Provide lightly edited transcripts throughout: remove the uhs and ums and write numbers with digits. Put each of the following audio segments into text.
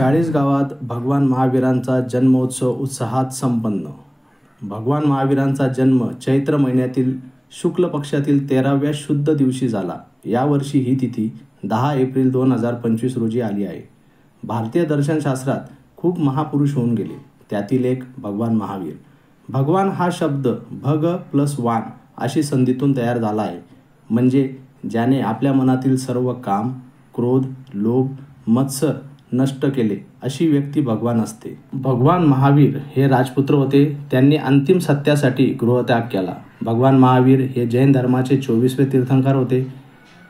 40 गावात भगवान महावीरांचा जन्मोत्सव उत्साहात संपन्न। भगवान महावीरांचा जन्म चैत्र महिन्यातील शुक्ल पक्षातील 13व्या शुद्ध दिवशी झाला। यावर्षी ही तिथी 10 एप्रिल 2025 रोजी आली आहे। भारतीय दर्शनशास्त्रात खूप महापुरुष होऊन गेले, त्यातील एक भगवान महावीर। भगवान हा शब्द भग प्लस वान अशी संधीतून तयार झाला आहे, म्हणजे ज्याने आपल्या मनातील सर्व काम, क्रोध, लोभ, मत्सर नष्ट केले अशी व्यक्ती भगवान असते। भगवान महावीर हे राजपुत्र होते, त्यांनी अंतिम सत्यासाठी गृहत्याग केला। भगवान महावीर हे जैन धर्माचे 24वे तीर्थंकर होते।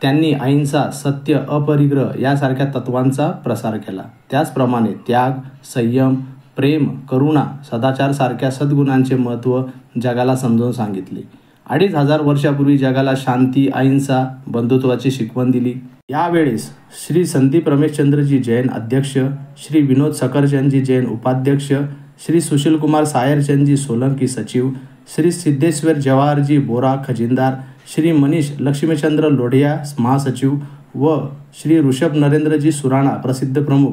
त्यांनी अहिंसा, सत्य, अपरिग्रह यासारख्या तत्वांचा प्रसार केला। त्याचप्रमाणे त्याग, संयम, प्रेम, करुणा, सदाचार सारख्या सद्गुणांचे महत्त्व जगाला समजावून सांगितले। 2500 वर्षापूर्वी जगाला शांती, अहिंसा, बंधुत्वाची शिकवण दिली। यावेळेस श्री संदीप रमेशचंद्रजी जैन अध्यक्ष, श्री विनोद सकरचंदजी जैन उपाध्यक्ष, श्री सुशील कुमार सायरचंदजी सोलंकी सचिव, श्री सिद्धेश्वर जवाहरजी बोरा खजिनदार, श्री मनीष लक्ष्मीचंद्र लोढिया महासचिव व श्री ऋषभ नरेंद्रजी सुराणा प्रसिद्ध प्रमुख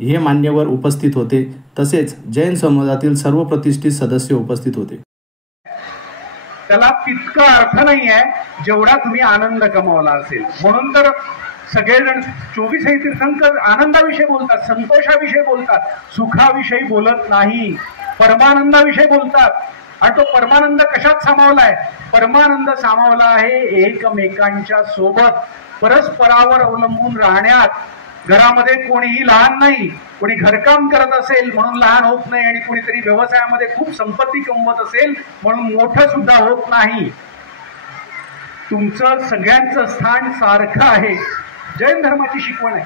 हे मान्यवर उपस्थित होते। तसेच जैन समाजातील सर्व प्रतिष्ठित सदस्य उपस्थित होते। त्याला तितका अर्थ नाही आहे जेवढा तुम्ही आनंद कमावला असेल। म्हणून तर सगळेजण 24 तीर्थंकर आनंदाविषयी बोलतात, संतोषाविषयी बोलतात, सुखाविषयी बोलत नाही, परमानंदाविषयी बोलतात। आणि तो परमानंद कशात सामावलाय? परमानंद सामावला आहे एकमेकांच्या सोबत परस्परावर अवलंबून राहण्यात। घरामध्ये कोणीही लहान नाही, कोणी घरकाम करत असेल म्हणून लहान होत नाही, आणि कोणीतरी व्यवसायामध्ये खूप संपत्ती कमवत असेल म्हणून मोठं सुद्धा होत नाही। तुमचं सगळ्यांचं स्थान सारखं आहे, जैन धर्माची शिकवण आहे।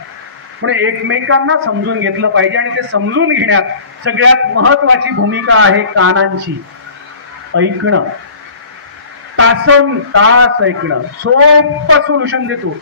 म्हणून एकमेकांना समजून घेतलं पाहिजे, आणि ते समजून घेण्यात सगळ्यात महत्वाची भूमिका आहे कानांची। ऐकणं, तासन तास ऐकणं सोपं सोल्युशन देतो।